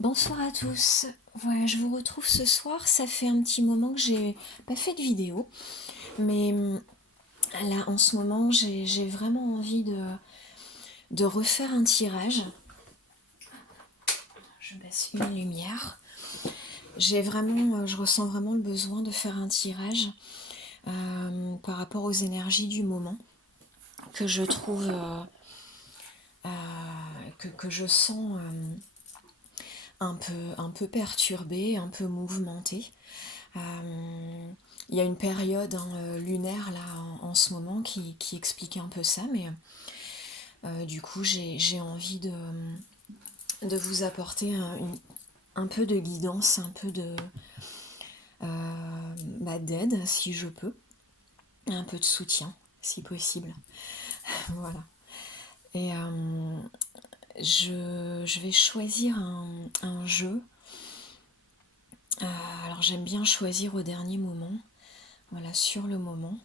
Bonsoir à tous. Voilà, je vous retrouve ce soir. Ça fait un petit moment que j'ai pas fait de vidéo, mais là en ce moment j'ai vraiment envie de refaire un tirage. Je baisse une lumière. Je ressens vraiment le besoin de faire un tirage par rapport aux énergies du moment que je trouve que je sens un peu perturbée, un peu mouvementée. Il y a une période lunaire là en ce moment qui explique un peu ça, mais du coup j'ai envie de vous apporter un peu de guidance, un peu d'aide si je peux, un peu de soutien si possible. Voilà. Et je vais choisir un jeu. Alors j'aime bien choisir au dernier moment, voilà, sur le moment.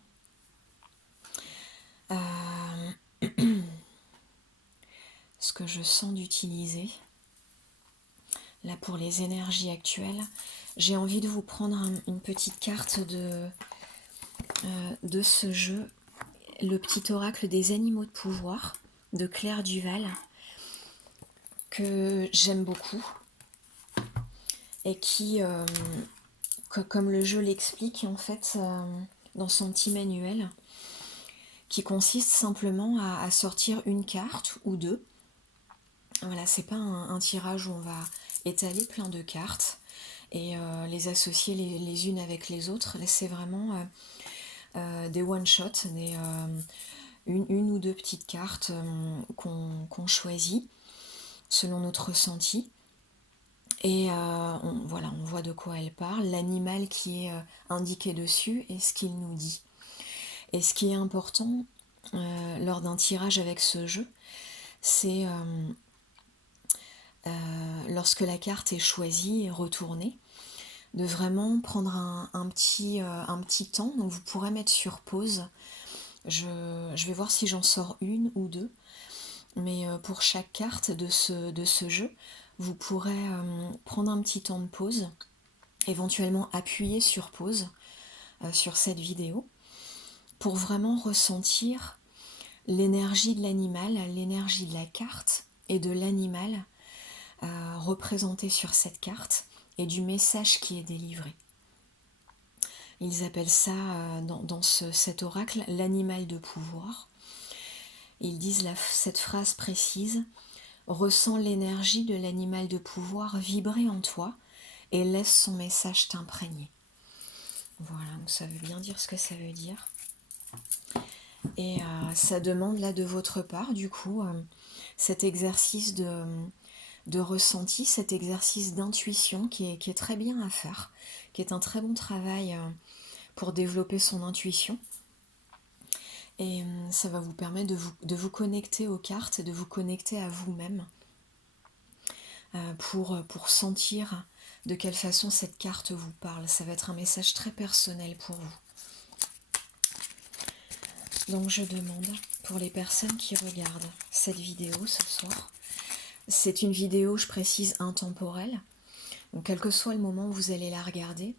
Ce que je sens d'utiliser. Là, pour les énergies actuelles, j'ai envie de vous prendre une petite carte de ce jeu, le petit oracle des animaux de pouvoir de Claire Duval, que j'aime beaucoup et qui, comme le jeu l'explique en fait dans son petit manuel, qui consiste simplement à sortir une carte ou deux. Voilà, c'est pas un tirage où on va étaler plein de cartes et les associer les unes avec les autres. Là, c'est vraiment des one-shots, une ou deux petites cartes qu'on choisit selon notre ressenti. Et voilà, on voit de quoi elle parle, l'animal qui est indiqué dessus et ce qu'il nous dit. Et ce qui est important lors d'un tirage avec ce jeu, c'est lorsque la carte est choisie et retournée, de vraiment prendre un petit temps. Donc vous pourrez mettre sur pause. Je vais voir si j'en sors une ou deux. Mais pour chaque carte de ce jeu, vous pourrez prendre un petit temps de pause, éventuellement appuyer sur pause sur cette vidéo, pour vraiment ressentir l'énergie de l'animal, l'énergie de la carte et de l'animal représenté sur cette carte et du message qui est délivré. Ils appellent ça dans cet oracle l'animal de pouvoir. Ils disent cette phrase précise: ressens l'énergie de l'animal de pouvoir vibrer en toi et laisse son message t'imprégner. Voilà, donc ça veut bien dire ce que ça veut dire. Et ça demande là de votre part, du coup, cet exercice de ressenti, cet exercice d'intuition qui est très bien à faire, qui est un très bon travail pour développer son intuition. Et ça va vous permettre de vous connecter aux cartes, de vous connecter à vous-même pour sentir de quelle façon cette carte vous parle. Ça va être un message très personnel pour vous. Donc je demande, pour les personnes qui regardent cette vidéo ce soir, c'est une vidéo, je précise, intemporelle. Donc quel que soit le moment où vous allez la regarder,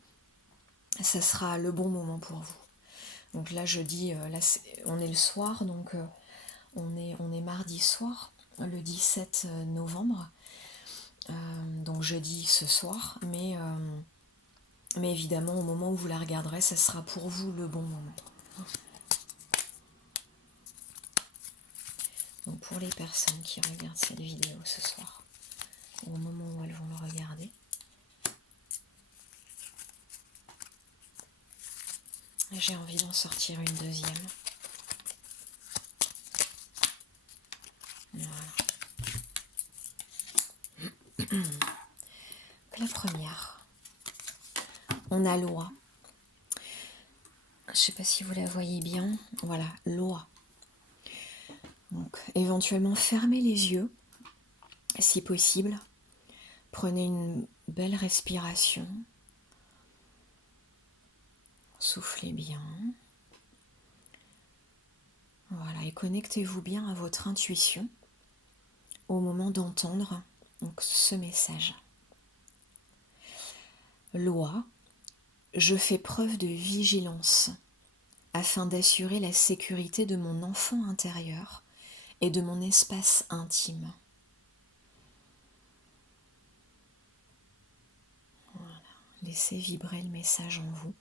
ça sera le bon moment pour vous. Donc là je dis, là on est le soir, donc on est mardi soir, le 17 novembre. Donc jeudi ce soir, mais évidemment au moment où vous la regarderez, ça sera pour vous le bon moment. Donc pour les personnes qui regardent cette vidéo ce soir, au moment où elles vont le regarder, j'ai envie d'en sortir une deuxième. Voilà. La première, on a loi. Je ne sais pas si vous la voyez bien. Voilà, loi. Donc éventuellement fermez les yeux, si possible. Prenez une belle respiration. Soufflez bien. Voilà, et connectez-vous bien à votre intuition au moment d'entendre donc ce message. loi, je fais preuve de vigilance afin d'assurer la sécurité de mon enfant intérieur et de mon espace intime. Voilà. Laissez vibrer le message en vous.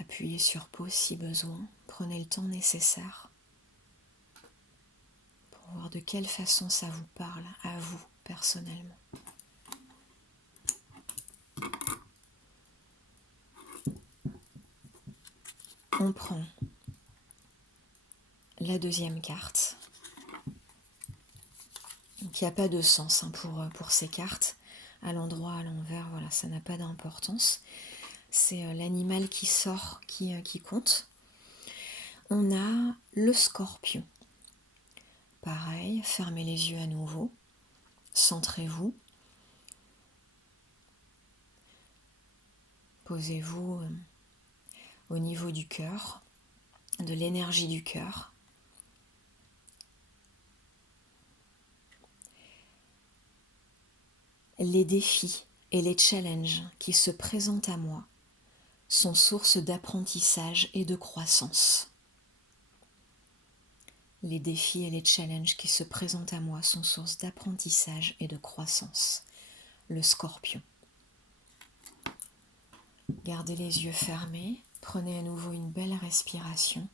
Appuyez sur pause si besoin. Prenez le temps nécessaire pour voir de quelle façon ça vous parle à vous personnellement. On prend la deuxième carte. Donc il n'y a pas de sens pour ces cartes. À l'endroit, à l'envers, voilà, ça n'a pas d'importance. C'est l'animal qui sort qui compte. On a le scorpion. Pareil, fermez les yeux à nouveau. Centrez-vous. Posez-vous au niveau du cœur, de l'énergie du cœur. Les défis et les challenges qui se présentent à moi sont source d'apprentissage et de croissance. Les défis et les challenges qui se présentent à moi sont source d'apprentissage et de croissance. Le scorpion. Gardez les yeux fermés, prenez à nouveau une belle respiration.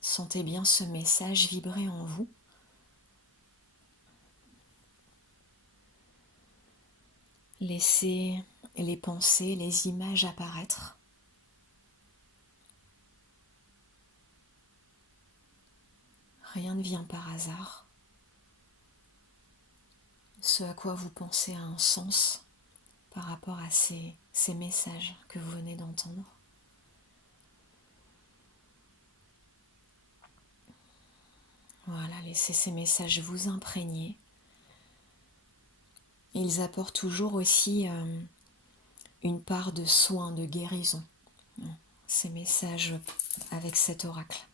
Sentez bien ce message vibrer en vous. Laissez les pensées, les images apparaître. Rien ne vient par hasard. Ce à quoi vous pensez a un sens par rapport à ces messages que vous venez d'entendre. Voilà, laissez ces messages vous imprégner. Ils apportent toujours aussi une part de soin, de guérison. Ces messages avec cet oracle.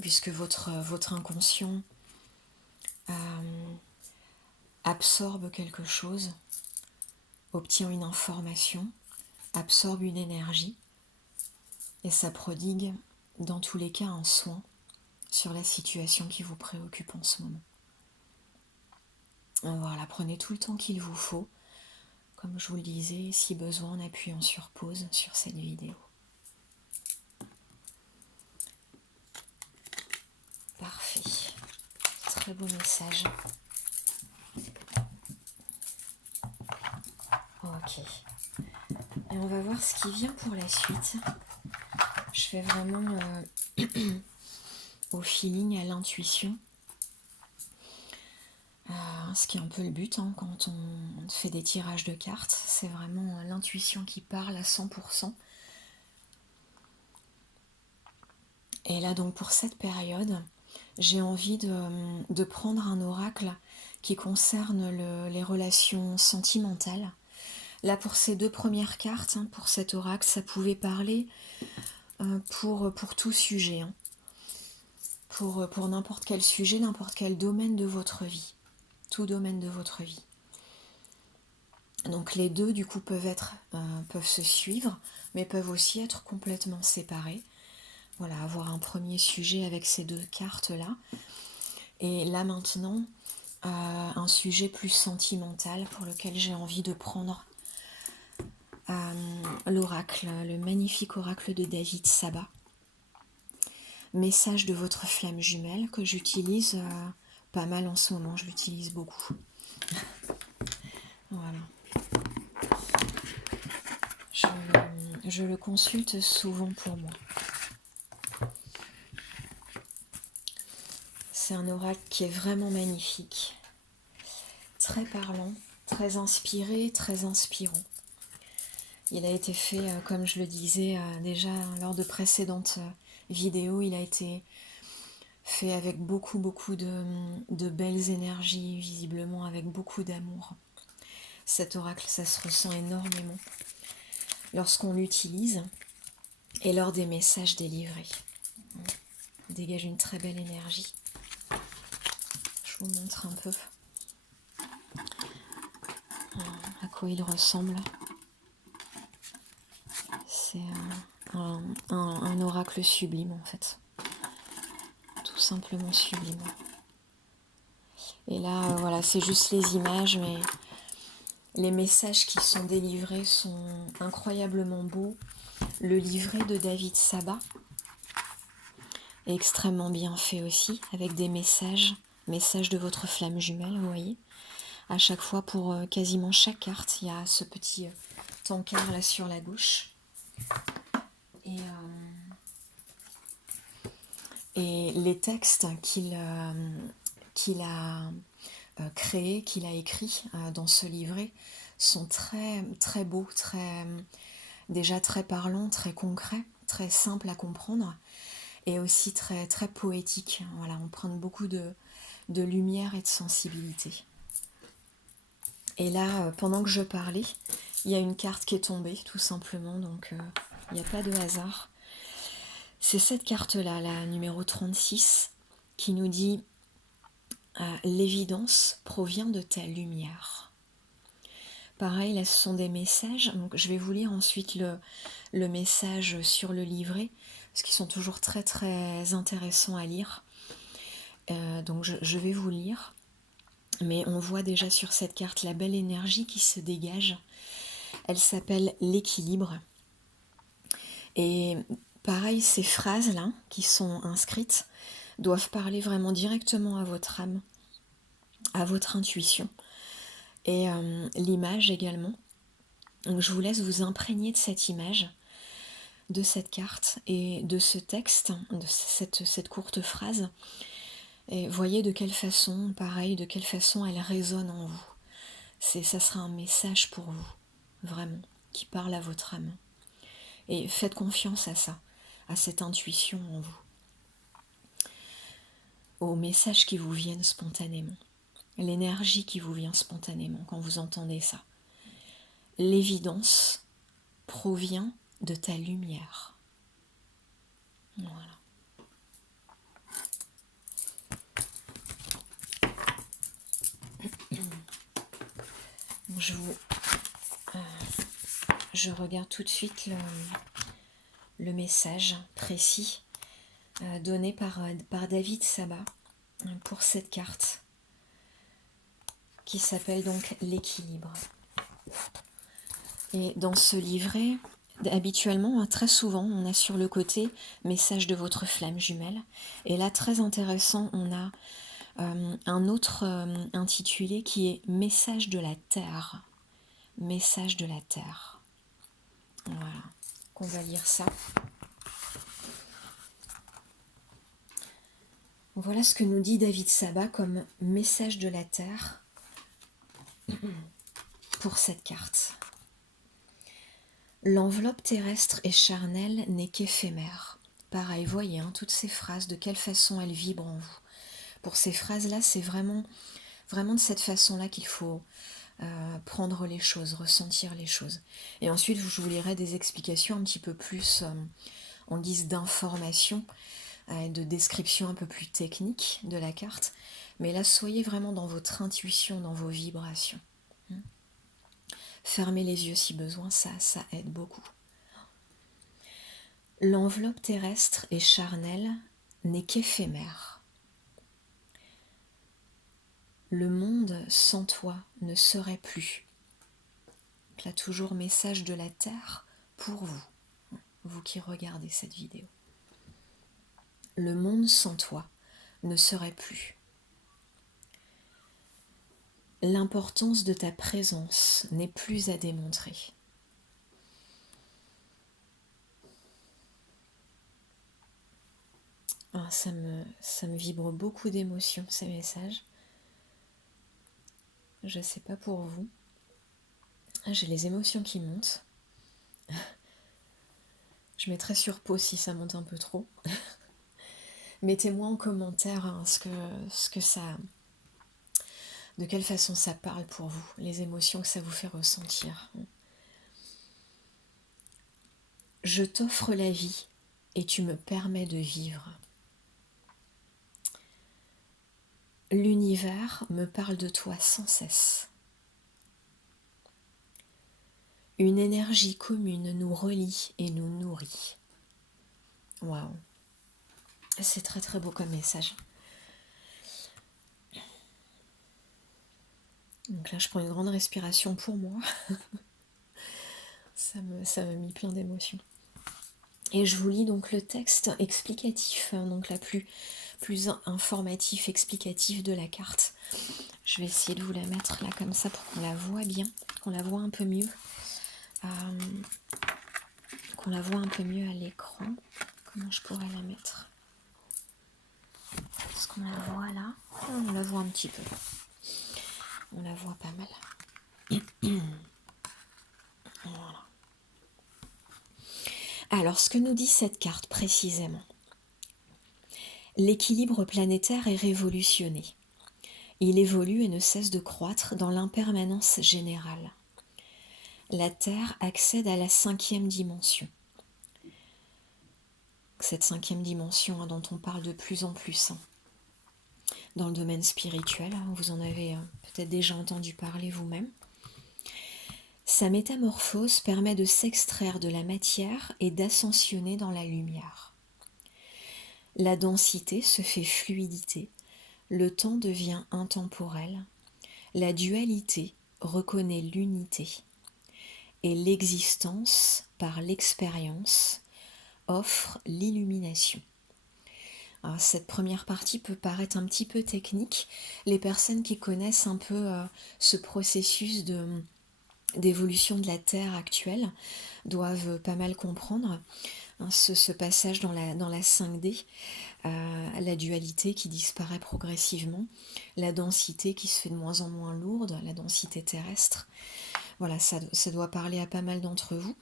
Puisque votre inconscient absorbe quelque chose, obtient une information, absorbe une énergie, et ça prodigue dans tous les cas un soin sur la situation qui vous préoccupe en ce moment. Voilà, prenez tout le temps qu'il vous faut, comme je vous le disais, si besoin en appuyant sur pause sur cette vidéo. Parfait, très beau message. Ok, et on va voir ce qui vient pour la suite. Je fais vraiment au feeling, à l'intuition. Ce qui est un peu le but quand on fait des tirages de cartes, c'est vraiment l'intuition qui parle à 100%. Et là donc pour cette période, j'ai envie de prendre un oracle qui concerne les relations sentimentales. Là pour ces deux premières cartes, pour cet oracle, ça pouvait parler pour tout sujet. Pour n'importe quel sujet, n'importe quel domaine de votre vie. Tout domaine de votre vie. Donc les deux du coup peuvent se suivre, mais peuvent aussi être complètement séparés. Voilà, avoir un premier sujet avec ces deux cartes-là. Et là maintenant, un sujet plus sentimental pour lequel j'ai envie de prendre l'oracle, le magnifique oracle de David Saba. Message de votre flamme jumelle que j'utilise pas mal en ce moment, je l'utilise beaucoup. Voilà. Je le consulte souvent pour moi. C'est un oracle qui est vraiment magnifique, très parlant, très inspiré, très inspirant. Il a été fait, comme je le disais déjà lors de précédentes vidéos, il a été fait avec beaucoup de belles énergies, visiblement avec beaucoup d'amour. Cet oracle, ça se ressent énormément lorsqu'on l'utilise et lors des messages délivrés. dégage une très belle énergie. Je vous montre un peu à quoi il ressemble. C'est un oracle sublime en fait. Tout simplement sublime. Et là, voilà, c'est juste les images, mais les messages qui sont délivrés sont incroyablement beaux. Le livret de David Sabat est extrêmement bien fait aussi, avec des messages de votre flamme jumelle, vous voyez. À chaque fois, pour quasiment chaque carte, il y a ce petit tankard là sur la gauche. Et les textes qu'il a créés, qu'il a écrits dans ce livret sont très, très beaux, déjà très parlants, très concrets, très simples à comprendre et aussi très, très poétiques. Voilà, on prend beaucoup de lumière et de sensibilité. Et là, pendant que je parlais, il y a une carte qui est tombée, tout simplement, donc il n'y a pas de hasard. C'est cette carte-là, la numéro 36, qui nous dit « L'évidence provient de ta lumière ». Pareil, là, ce sont des messages. Donc, je vais vous lire ensuite le message sur le livret, parce qu'ils sont toujours très, très intéressants à lire. Donc, je vais vous lire. Mais on voit déjà sur cette carte la belle énergie qui se dégage. Elle s'appelle l'équilibre. Et pareil, ces phrases-là qui sont inscrites doivent parler vraiment directement à votre âme, à votre intuition. Et l'image également. Donc je vous laisse vous imprégner de cette image, de cette carte et de ce texte, de cette courte phrase. Et voyez de quelle façon, pareil, de quelle façon elle résonne en vous. Ça sera un message pour vous, vraiment, qui parle à votre âme. Et faites confiance à ça, à cette intuition en vous, aux messages qui vous viennent spontanément, l'énergie qui vous vient spontanément quand vous entendez ça. L'évidence provient de ta lumière. Voilà. Je regarde tout de suite le message précis donné par David Sabat pour cette carte qui s'appelle donc l'équilibre. Et dans ce livret, habituellement, très souvent, on a sur le côté message de votre flamme jumelle. Et là, très intéressant, on a un autre intitulé qui est message de la terre. Message de la terre. Voilà, qu'on va lire ça. Voilà ce que nous dit David Sabat comme message de la terre pour cette carte. L'enveloppe terrestre et charnelle n'est qu'éphémère. Pareil, voyez, toutes ces phrases, de quelle façon elles vibrent en vous. Pour ces phrases-là, c'est vraiment de cette façon-là qu'il faut prendre les choses, ressentir les choses. Et ensuite, je vous lirai des explications un petit peu plus en guise d'information, de description un peu plus technique de la carte. Mais là, soyez vraiment dans votre intuition, dans vos vibrations. Fermez les yeux si besoin, ça aide beaucoup. L'enveloppe terrestre et charnelle n'est qu'éphémère. Le monde sans toi ne serait plus. Donc là, toujours message de la terre pour vous, vous qui regardez cette vidéo. Le monde sans toi ne serait plus. L'importance de ta présence n'est plus à démontrer. Ah, ça me vibre beaucoup d'émotions, ces messages. Je ne sais pas pour vous. J'ai les émotions qui montent. Je mettrai sur pause si ça monte un peu trop. Mettez-moi en commentaire ce que ça... De quelle façon ça parle pour vous, les émotions que ça vous fait ressentir. Je t'offre la vie et tu me permets de vivre. l'univers me parle de toi sans cesse. Une énergie commune nous relie et nous nourrit. Waouh! C'est très très beau comme message. Donc là, je prends une grande respiration pour moi. Ça me mit plein d'émotions. Et je vous lis donc le texte explicatif, donc la plus informatif, explicatif de la carte. Je vais essayer de vous la mettre là comme ça pour qu'on la voit bien, qu'on la voit un peu mieux. Qu'on la voit un peu mieux à l'écran. Comment je pourrais la mettre? Est-ce qu'on la voit là? On la voit un petit peu. On la voit pas mal. Voilà. Alors, ce que nous dit cette carte précisément, l'équilibre planétaire est révolutionné. Il évolue et ne cesse de croître dans l'impermanence générale. La Terre accède à la 5e dimension. Cette 5e dimension dont on parle de plus en plus dans le domaine spirituel, vous en avez peut-être déjà entendu parler vous-même. Sa métamorphose permet de s'extraire de la matière et d'ascensionner dans la lumière. La densité se fait fluidité, le temps devient intemporel, la dualité reconnaît l'unité, et l'existence, par l'expérience, offre l'illumination. Alors, cette première partie peut paraître un petit peu technique. Les personnes qui connaissent un peu ce processus d'évolution de la Terre actuelle doivent pas mal comprendre ce passage dans la 5D, la dualité qui disparaît progressivement, la densité qui se fait de moins en moins lourde, la densité terrestre. Voilà, ça doit parler à pas mal d'entre vous.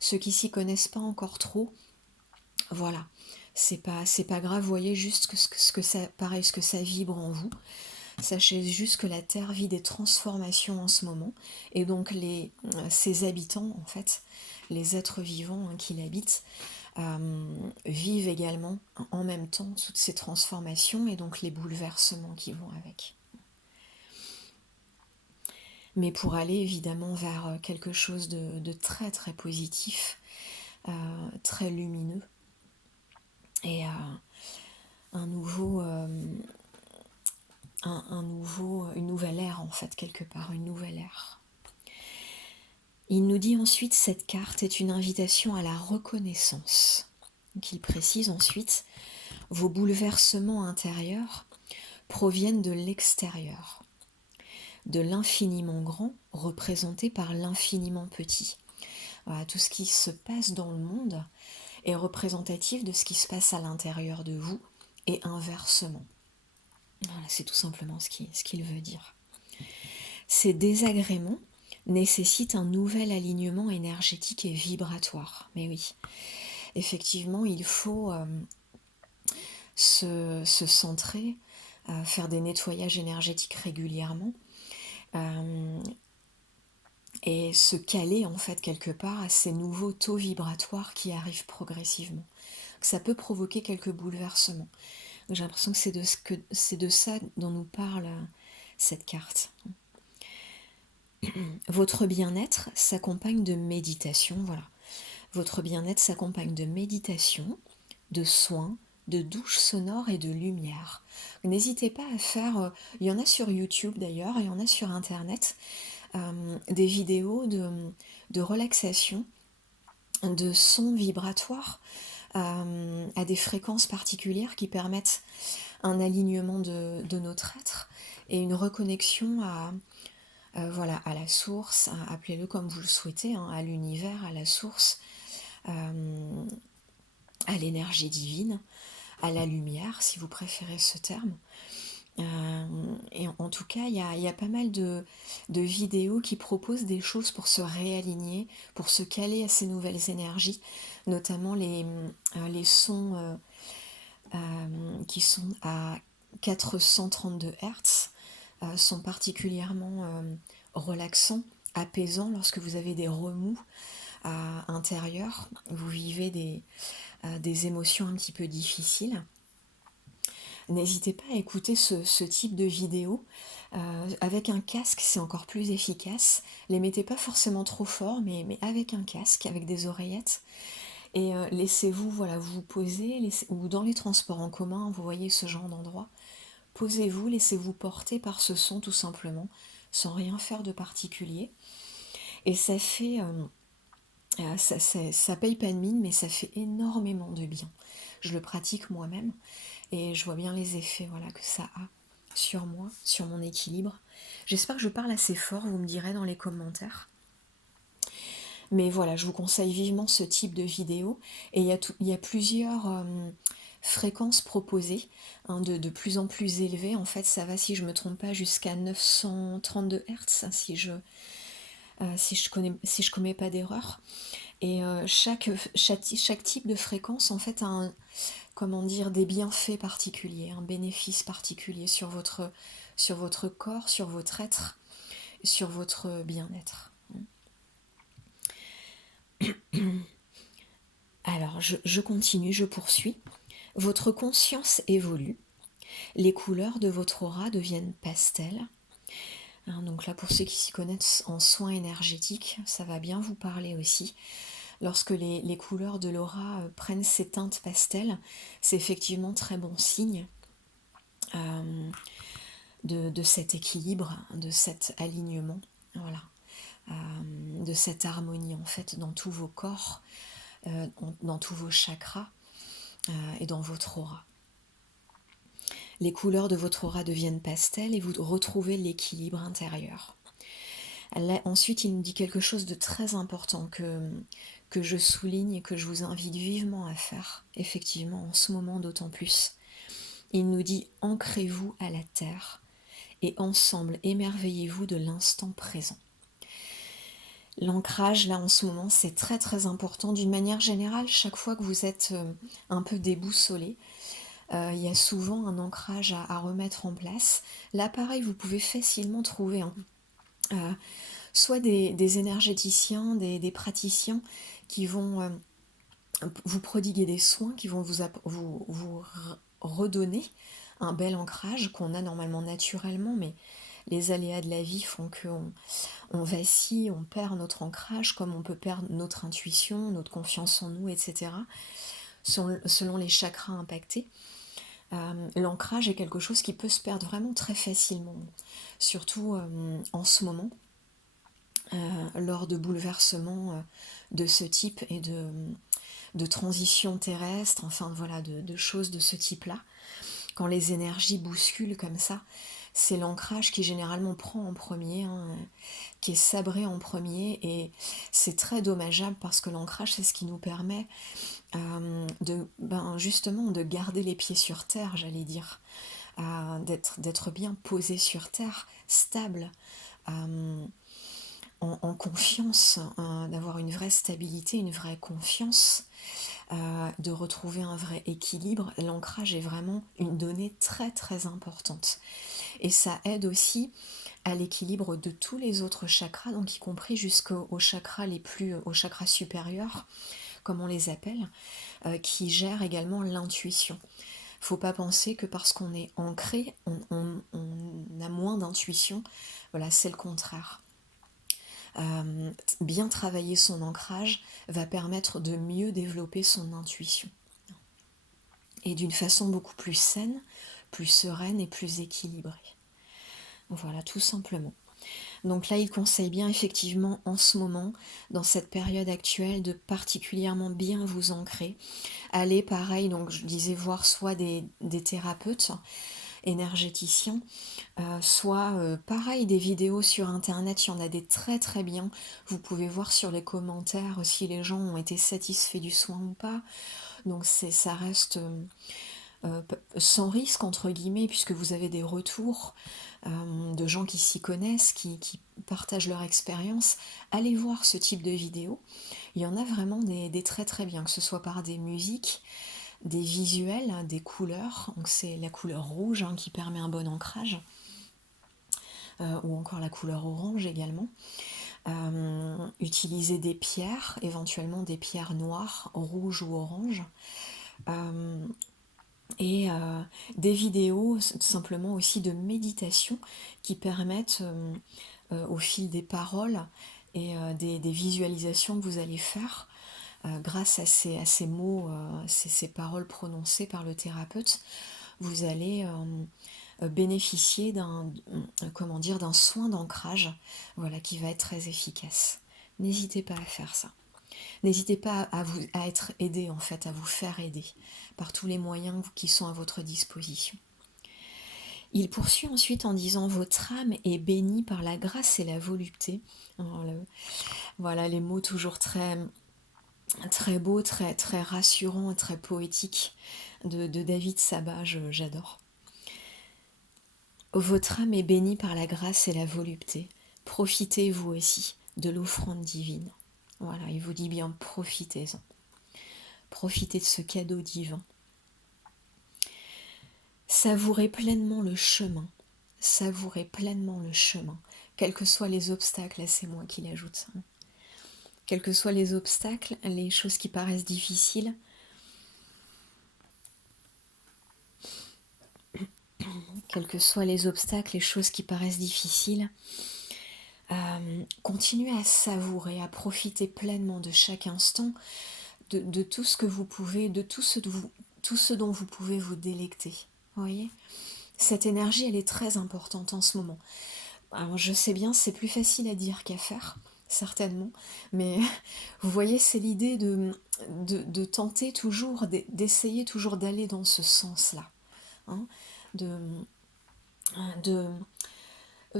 Ceux qui s'y connaissent pas encore trop, voilà, c'est pas grave, voyez juste ce que ça vibre en vous. Sachez juste que la Terre vit des transformations en ce moment, et donc ses habitants, en fait, les êtres vivants qui l'habitent, vivent également en même temps toutes ces transformations et donc les bouleversements qui vont avec. Mais pour aller évidemment vers quelque chose de très très positif, très lumineux, et une nouvelle ère en fait, quelque part, une nouvelle ère. Il nous dit ensuite, cette carte est une invitation à la reconnaissance. Donc il précise ensuite, vos bouleversements intérieurs proviennent de l'extérieur, de l'infiniment grand représenté par l'infiniment petit. Voilà, tout ce qui se passe dans le monde est représentatif de ce qui se passe à l'intérieur de vous et inversement. Voilà, c'est tout simplement ce qu'il veut dire. Ces désagréments nécessitent un nouvel alignement énergétique et vibratoire. Mais oui, effectivement, il faut se centrer, faire des nettoyages énergétiques régulièrement et se caler en fait quelque part à ces nouveaux taux vibratoires qui arrivent progressivement. Ça peut provoquer quelques bouleversements. J'ai l'impression que c'est de ça dont nous parle cette carte. Votre bien-être s'accompagne de méditation, voilà. Votre bien-être s'accompagne de méditation, de soins, de douches sonores et de lumière. N'hésitez pas à faire, il y en a sur YouTube d'ailleurs, il y en a sur Internet, des vidéos de relaxation, de sons vibratoires à des fréquences particulières qui permettent un alignement de notre être et une reconnexion à la source, appelez-le comme vous le souhaitez, à l'univers, à la source, à l'énergie divine, à la lumière, si vous préférez ce terme. Et en tout cas, il y a pas mal de vidéos qui proposent des choses pour se réaligner, pour se caler à ces nouvelles énergies, notamment les sons qui sont à 432 Hz sont particulièrement relaxants, apaisants lorsque vous avez des remous intérieurs, vous vivez des émotions un petit peu difficiles. N'hésitez pas à écouter ce type de vidéo. Avec un casque, c'est encore plus efficace. Les mettez pas forcément trop fort, mais avec un casque, avec des oreillettes. Et laissez-vous, voilà, vous poser, ou dans les transports en commun, vous voyez ce genre d'endroit. Posez-vous, laissez-vous porter par ce son tout simplement, sans rien faire de particulier. Et ça fait, ça paye pas de mine, mais ça fait énormément de bien. Je le pratique moi-même et je vois bien les effets, voilà, que ça a sur moi, sur mon équilibre. J'espère que je parle assez fort, vous me direz dans les commentaires. Mais voilà, je vous conseille vivement ce type de vidéo. Et il y a plusieurs fréquences proposées, hein, de plus en plus élevées. En fait, ça va, si je ne me trompe pas, jusqu'à 932 Hz, si je commets pas d'erreur. Et chaque type de fréquence, en fait, a comment dire, des bienfaits particuliers, un bénéfice particulier sur votre corps, sur votre être, sur votre bien-être. Alors, je continue, je poursuis. Votre conscience évolue. Les couleurs de votre aura deviennent pastel. Hein, donc là, pour ceux qui s'y connaissent en soins énergétiques, ça va bien vous parler aussi. Lorsque les couleurs de l'aura prennent ces teintes pastel, c'est effectivement très bon signe de cet équilibre, de cet alignement, voilà, de cette harmonie en fait dans tous vos corps, dans tous vos chakras et dans votre aura. Les couleurs de votre aura deviennent pastel et vous retrouvez l'équilibre intérieur. Là, ensuite, il nous dit quelque chose de très important que je souligne et que je vous invite vivement à faire, effectivement, en ce moment d'autant plus. Il nous dit « Ancrez-vous à la terre et ensemble émerveillez-vous de l'instant présent ». L'ancrage, là, en ce moment, c'est très très important. D'une manière générale, chaque fois que vous êtes un peu déboussolé, il y a souvent un ancrage à remettre en place. Là, pareil, vous pouvez facilement trouver soit des énergéticiens, des praticiens qui vont vous prodiguer des soins, qui vont vous redonner un bel ancrage qu'on a normalement naturellement, mais les aléas de la vie font qu'on vacille, on perd notre ancrage, comme on peut perdre notre intuition, notre confiance en nous, etc., selon les chakras impactés. L'ancrage est quelque chose qui peut se perdre vraiment très facilement, surtout en ce moment, lors de bouleversements de ce type et de transitions terrestres, enfin voilà, de choses de ce type-là. Quand les énergies bousculent comme ça, c'est l'ancrage qui généralement prend en premier, hein, qui est sabré en premier, et c'est très dommageable parce que l'ancrage, c'est ce qui nous permet justement de garder les pieds sur terre, j'allais dire, d'être bien posé sur terre, stable, en confiance, d'avoir une vraie stabilité, une vraie confiance, de retrouver un vrai équilibre. L'ancrage est vraiment une donnée très très importante. Et ça aide aussi à l'équilibre de tous les autres chakras, donc y compris jusqu'aux chakras aux chakras supérieurs, comme on les appelle, qui gèrent également l'intuition. Faut pas penser que parce qu'on est ancré, on a moins d'intuition. Voilà, c'est le contraire. Bien travailler son ancrage va permettre de mieux développer son intuition. Et d'une façon beaucoup plus saine, plus sereine et plus équilibrée. Voilà, tout simplement. Donc là, il conseille bien effectivement en ce moment, dans cette période actuelle, de particulièrement bien vous ancrer. Allez, pareil, donc je disais voir soit des thérapeutes énergéticiens, soit pareil des vidéos sur internet, il y en a des très très bien. Vous pouvez voir sur les commentaires si les gens ont été satisfaits du soin ou pas. Donc ça reste sans risque entre guillemets, puisque vous avez des retours de gens qui s'y connaissent, qui partagent leur expérience. Allez voir ce type de vidéos. Il y en a vraiment des très très bien, que ce soit par des musiques, des visuels, des couleurs. Donc c'est la couleur rouge qui permet un bon ancrage, ou encore la couleur orange également. Utiliser des pierres, éventuellement des pierres noires, rouges ou oranges. et des vidéos simplement aussi de méditation qui permettent au fil des paroles et des visualisations que vous allez faire grâce à ces mots, ces paroles prononcées par le thérapeute, vous allez bénéficier comment dire, d'un soin d'ancrage, voilà, qui va être très efficace. N'hésitez pas à faire ça. N'hésitez pas à être aidé, en fait, à vous faire aider par tous les moyens qui sont à votre disposition. Il poursuit ensuite en disant: votre âme est bénie par la grâce et la volupté. Alors, voilà les mots toujours très, très beaux, très, très rassurants et très poétiques de David Sabat, j'adore. Votre âme est bénie par la grâce et la volupté. Profitez vous aussi de l'offrande divine. Voilà, il vous dit bien, profitez-en. Profitez de ce cadeau divin. Savourez pleinement le chemin. Savourez pleinement le chemin. Quels que soient les obstacles, là c'est moi qui l'ajoute. Quels que soient les obstacles, les choses qui paraissent difficiles, quels que soient les obstacles, les choses qui paraissent difficiles, continuez à savourer, à profiter pleinement de chaque instant, de tout ce que vous pouvez, de tout ce dont vous pouvez vous délecter. Vous voyez ? Cette énergie, elle est très importante en ce moment. Alors je sais bien, c'est plus facile à dire qu'à faire, certainement, mais vous voyez, c'est l'idée de tenter toujours, d'essayer toujours d'aller dans ce sens-là, hein, de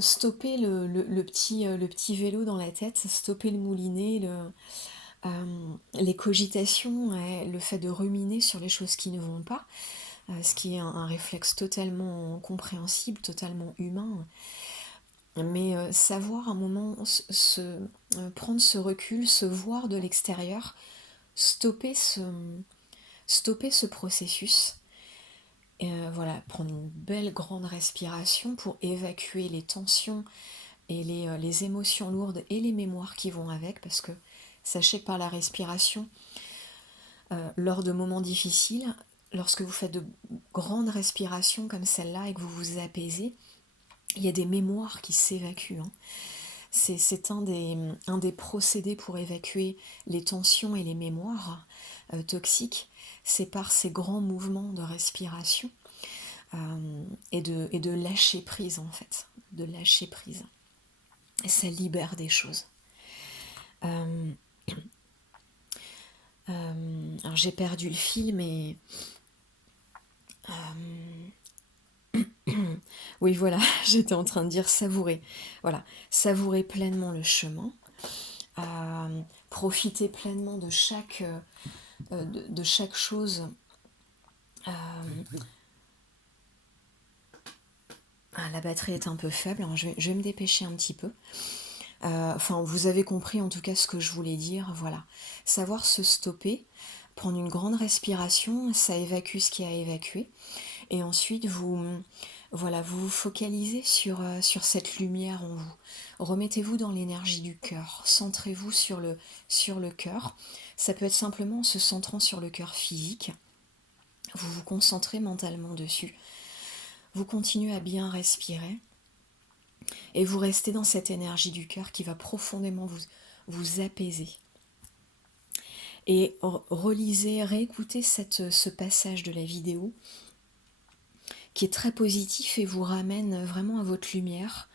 stopper le petit vélo dans la tête, stopper le moulinet, les cogitations, le fait de ruminer sur les choses qui ne vont pas, ce qui est un réflexe totalement compréhensible, totalement humain, mais savoir un moment prendre ce recul, se voir de l'extérieur, stopper ce processus, et voilà, prendre une belle grande respiration pour évacuer les tensions et les émotions lourdes et les mémoires qui vont avec, parce que sachez que par la respiration, lors de moments difficiles, lorsque vous faites de grandes respirations comme celle-là et que vous vous apaisez, il y a des mémoires qui s'évacuent. Hein. C'est un des procédés pour évacuer les tensions et les mémoires toxiques. C'est par ces grands mouvements de respiration et de lâcher prise, en fait. De lâcher prise. Et ça libère des choses. Alors j'ai perdu le fil, mais oui, voilà, j'étais en train de dire savourer. Voilà, savourer pleinement le chemin, profiter pleinement de chaque chose. La batterie est un peu faible, alors je vais me dépêcher un petit peu. Enfin, vous avez compris en tout cas ce que je voulais dire. Voilà, savoir se stopper, prendre une grande respiration, ça évacue ce qui a évacué, et ensuite vous vous focalisez sur cette lumière en vous. Remettez-vous dans l'énergie du cœur, centrez-vous sur le cœur. Ça peut être simplement en se centrant sur le cœur physique. Vous vous concentrez mentalement dessus. Vous continuez à bien respirer et vous restez dans cette énergie du cœur qui va profondément vous apaiser. Et relisez, réécoutez ce passage de la vidéo qui est très positif et vous ramène vraiment à votre lumière.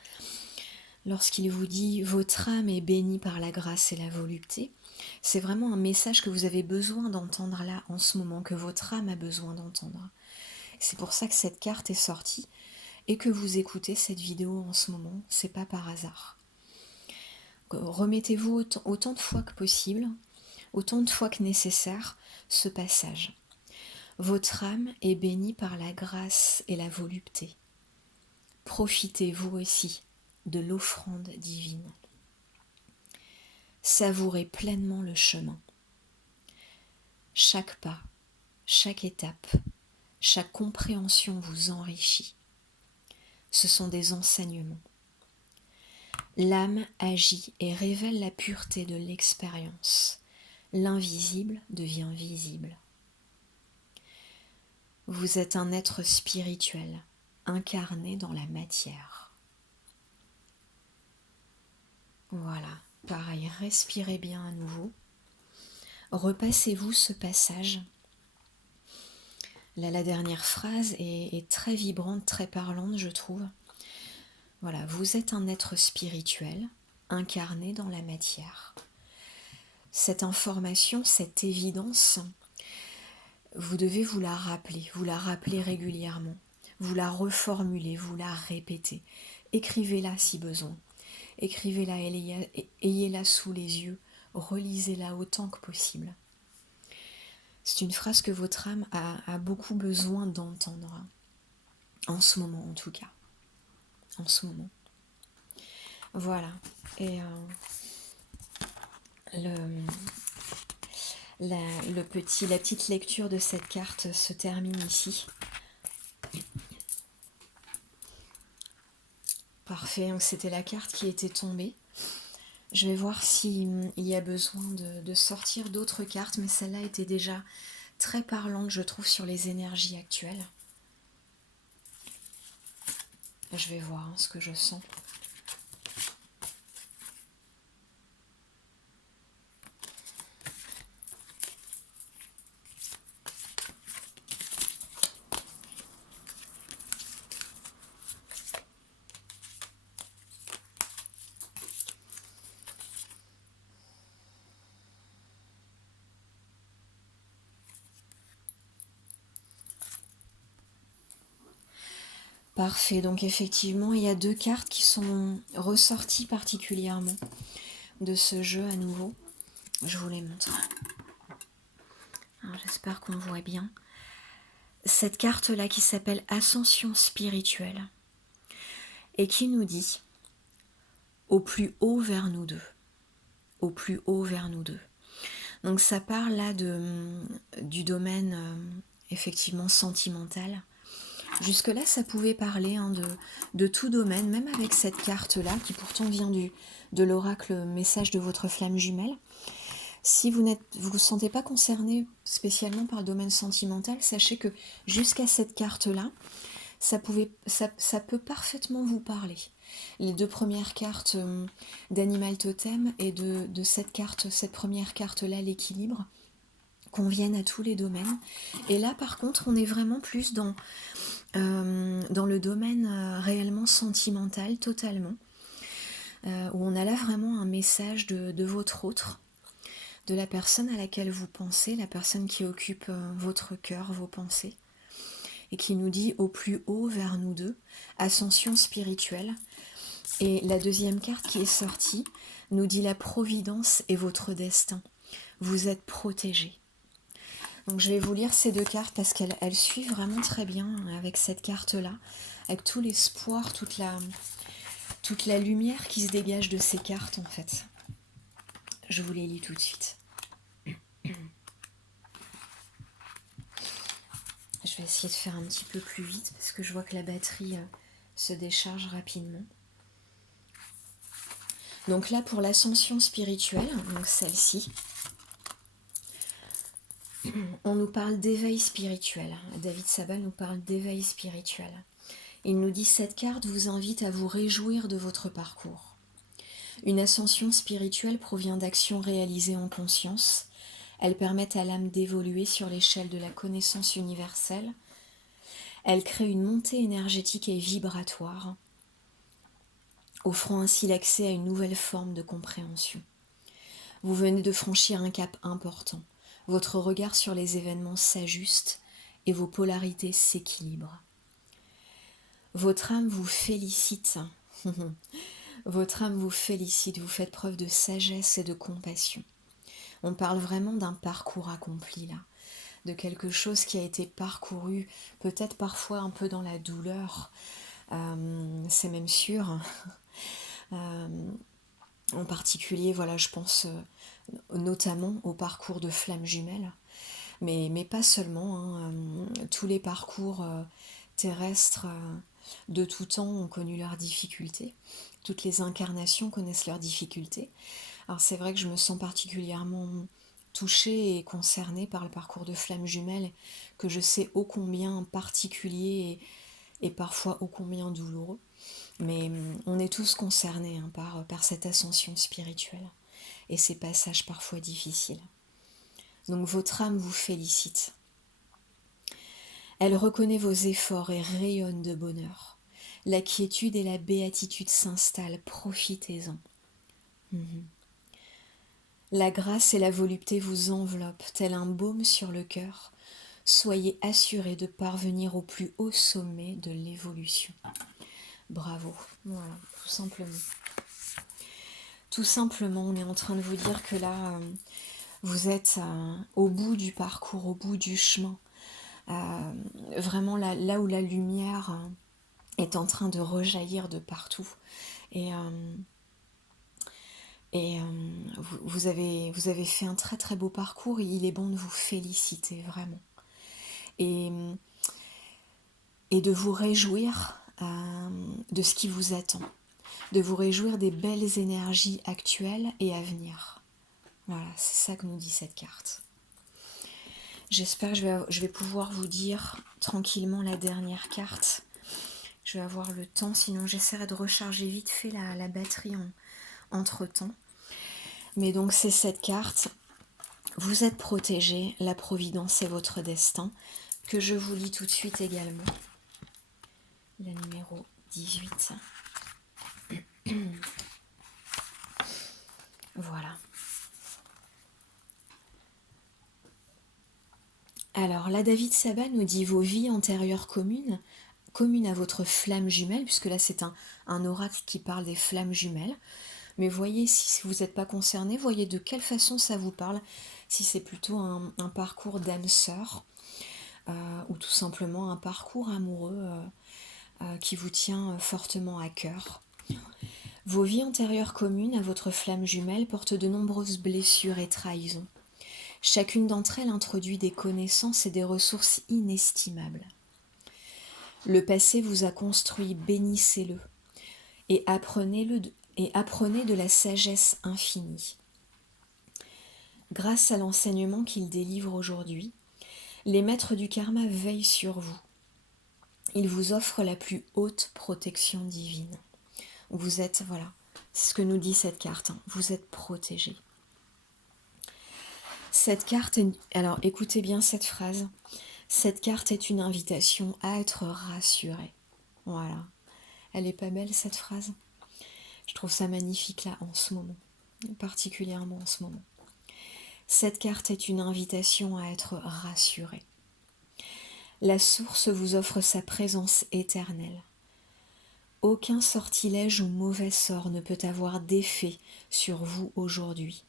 Lorsqu'il vous dit « Votre âme est bénie par la grâce et la volupté », c'est vraiment un message que vous avez besoin d'entendre là, en ce moment, que votre âme a besoin d'entendre. C'est pour ça que cette carte est sortie et que vous écoutez cette vidéo en ce moment, c'est pas par hasard. Remettez-vous autant de fois que possible, autant de fois que nécessaire, ce passage. Votre âme est bénie par la grâce et la volupté. Profitez vous aussi de l'offrande divine. Savourez pleinement le chemin. Chaque pas, chaque étape, chaque compréhension vous enrichit. Ce sont des enseignements. L'âme agit et révèle la pureté de l'expérience. L'invisible devient visible. Vous êtes un être spirituel, incarné dans la matière. Voilà, pareil, respirez bien à nouveau. Repassez-vous ce passage. Là, la dernière phrase est très vibrante, très parlante, je trouve. Voilà, vous êtes un être spirituel, incarné dans la matière. Cette information, cette évidence, vous devez vous la rappeler régulièrement, vous la reformuler, vous la répéter. Écrivez-la si besoin. Écrivez-la, ayez-la sous les yeux, relisez-la autant que possible. C'est une phrase que votre âme a beaucoup besoin d'entendre, en ce moment en tout cas, en ce moment. Voilà, et la petite lecture de cette carte se termine ici. Parfait, donc c'était la carte qui était tombée. Je vais voir s'il y a besoin de sortir d'autres cartes, mais celle-là était déjà très parlante, je trouve, sur les énergies actuelles. Je vais voir ce que je sens. Parfait, donc effectivement, il y a deux cartes qui sont ressorties particulièrement de ce jeu à nouveau. Je vous les montre. J'espère qu'on voit bien. Cette carte-là qui s'appelle Ascension spirituelle et qui nous dit au plus haut vers nous deux. Au plus haut vers nous deux. Donc ça parle là du domaine effectivement sentimental. Jusque-là, ça pouvait parler de tout domaine, même avec cette carte-là, qui pourtant vient de l'oracle message de votre flamme jumelle. Si vous ne vous sentez pas concerné spécialement par le domaine sentimental, sachez que jusqu'à cette carte-là, ça peut parfaitement vous parler. Les deux premières cartes d'Animal Totem et de cette première carte-là, l'équilibre, conviennent à tous les domaines. Et là, par contre, on est vraiment plus dans le domaine réellement sentimental, totalement, où on a là vraiment un message de votre autre, de la personne à laquelle vous pensez, la personne qui occupe votre cœur, vos pensées, et qui nous dit au plus haut vers nous deux, ascension spirituelle. Et la deuxième carte qui est sortie nous dit la providence et votre destin. Vous êtes protégés. Donc je vais vous lire ces deux cartes parce qu'elles suivent vraiment très bien avec cette carte-là, avec tout l'espoir, toute la lumière qui se dégage de ces cartes en fait. Je vous les lis tout de suite. Je vais essayer de faire un petit peu plus vite parce que je vois que la batterie se décharge rapidement. Donc là pour l'ascension spirituelle, donc celle-ci, on nous parle d'éveil spirituel. David Sabal nous parle d'éveil spirituel. Il nous dit cette carte vous invite à vous réjouir de votre parcours. Une ascension spirituelle provient d'actions réalisées en conscience. Elles permettent à l'âme d'évoluer sur l'échelle de la connaissance universelle. Elles créent une montée énergétique et vibratoire, offrant ainsi l'accès à une nouvelle forme de compréhension. Vous venez de franchir un cap important. Votre regard sur les événements s'ajuste et vos polarités s'équilibrent. Votre âme vous félicite. Votre âme vous félicite, vous faites preuve de sagesse et de compassion. On parle vraiment d'un parcours accompli là, de quelque chose qui a été parcouru, peut-être parfois un peu dans la douleur, c'est même sûr. En particulier, voilà, je pense notamment au parcours de flamme jumelle, mais pas seulement, tous les parcours terrestres de tout temps ont connu leurs difficultés, toutes les incarnations connaissent leurs difficultés. Alors c'est vrai que je me sens particulièrement touchée et concernée par le parcours de flamme jumelle, que je sais ô combien particulier et parfois ô combien douloureux. Mais on est tous concernés hein, par cette ascension spirituelle et ces passages parfois difficiles. Donc votre âme vous félicite. Elle reconnaît vos efforts et rayonne de bonheur. La quiétude et la béatitude s'installent, profitez-en. La grâce et la volupté vous enveloppent, tel un baume sur le cœur. Soyez assurés de parvenir au plus haut sommet de l'évolution. Bravo, voilà, tout simplement. Tout simplement, on est en train de vous dire que là, vous êtes au bout du parcours, au bout du chemin. Vraiment là où la lumière est en train de rejaillir de partout. Et vous avez fait un très très beau parcours et il est bon de vous féliciter vraiment. Et de vous réjouir de ce qui vous attend. De vous réjouir des belles énergies actuelles et à venir. Voilà, c'est ça que nous dit cette carte. J'espère que je vais pouvoir vous dire tranquillement la dernière carte. Je vais avoir le temps, sinon j'essaierai de recharger vite fait la batterie entre-temps. Mais donc c'est cette carte. Vous êtes protégé, la providence est votre destin, que je vous lis tout de suite également. La numéro 18. Voilà. Alors, la David Saba nous dit vos vies antérieures communes à votre flamme jumelle, puisque là c'est un oracle qui parle des flammes jumelles. Mais voyez, si vous n'êtes pas concerné, voyez de quelle façon ça vous parle, si c'est plutôt un parcours d'âme sœur, ou tout simplement un parcours amoureux qui vous tient fortement à cœur. Vos vies antérieures communes à votre flamme jumelle portent de nombreuses blessures et trahisons. Chacune d'entre elles introduit des connaissances et des ressources inestimables. Le passé vous a construit, bénissez-le, et apprenez de la sagesse infinie. Grâce à l'enseignement qu'il délivre aujourd'hui, les maîtres du karma veillent sur vous. Ils vous offrent la plus haute protection divine. Vous êtes, voilà, c'est ce que nous dit cette carte, hein, vous êtes protégés. Cette carte, alors écoutez bien cette phrase, cette carte est une invitation à être rassuré. Voilà, elle est pas belle cette phrase? Je trouve ça magnifique là en ce moment, particulièrement en ce moment. Cette carte est une invitation à être rassuré. La source vous offre sa présence éternelle. Aucun sortilège ou mauvais sort ne peut avoir d'effet sur vous aujourd'hui.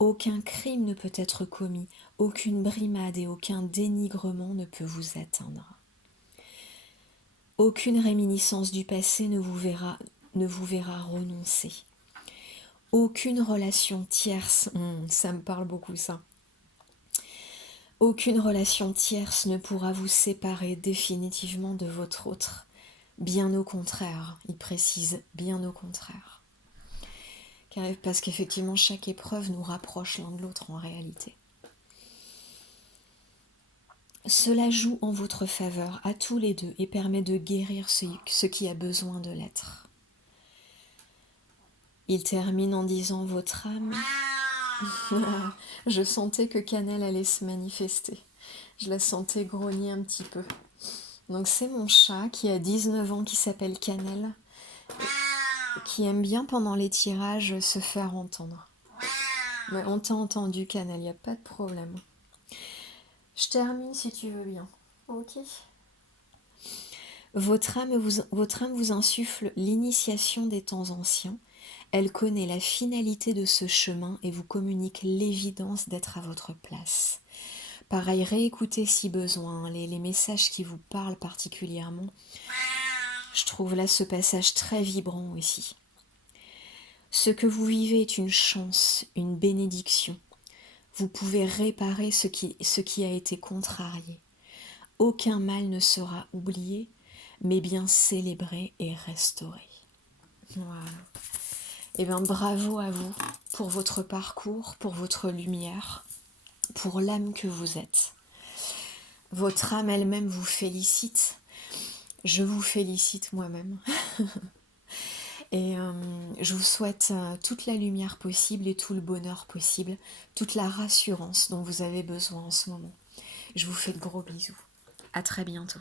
Aucun crime ne peut être commis, aucune brimade et aucun dénigrement ne peut vous atteindre. Aucune réminiscence du passé ne vous verra renoncer. Aucune relation tierce, ça me parle beaucoup ça. Aucune relation tierce ne pourra vous séparer définitivement de votre autre. Bien au contraire, il précise, bien au contraire. Parce qu'effectivement, chaque épreuve nous rapproche l'un de l'autre en réalité. Cela joue en votre faveur à tous les deux et permet de guérir ce qui a besoin de l'être. Il termine en disant votre âme. Je sentais que Cannelle allait se manifester. Je la sentais grogner un petit peu. Donc c'est mon chat qui a 19 ans qui s'appelle Cannelle, qui aime bien pendant les tirages se faire entendre. Mais on t'a entendu Cannelle, il n'y a pas de problème. Je termine si tu veux bien. Ok. Votre âme vous insuffle l'initiation des temps anciens. Elle connaît la finalité de ce chemin et vous communique l'évidence d'être à votre place. Pareil, réécoutez si besoin les messages qui vous parlent particulièrement. Je trouve là ce passage très vibrant aussi. Ce que vous vivez est une chance, une bénédiction. Vous pouvez réparer ce qui a été contrarié. Aucun mal ne sera oublié, mais bien célébré et restauré. Voilà. Eh bien, bravo à vous pour votre parcours, pour votre lumière, pour l'âme que vous êtes. Votre âme elle-même vous félicite. Je vous félicite moi-même. Et je vous souhaite toute la lumière possible et tout le bonheur possible, toute la rassurance dont vous avez besoin en ce moment. Je vous fais de gros bisous. À très bientôt.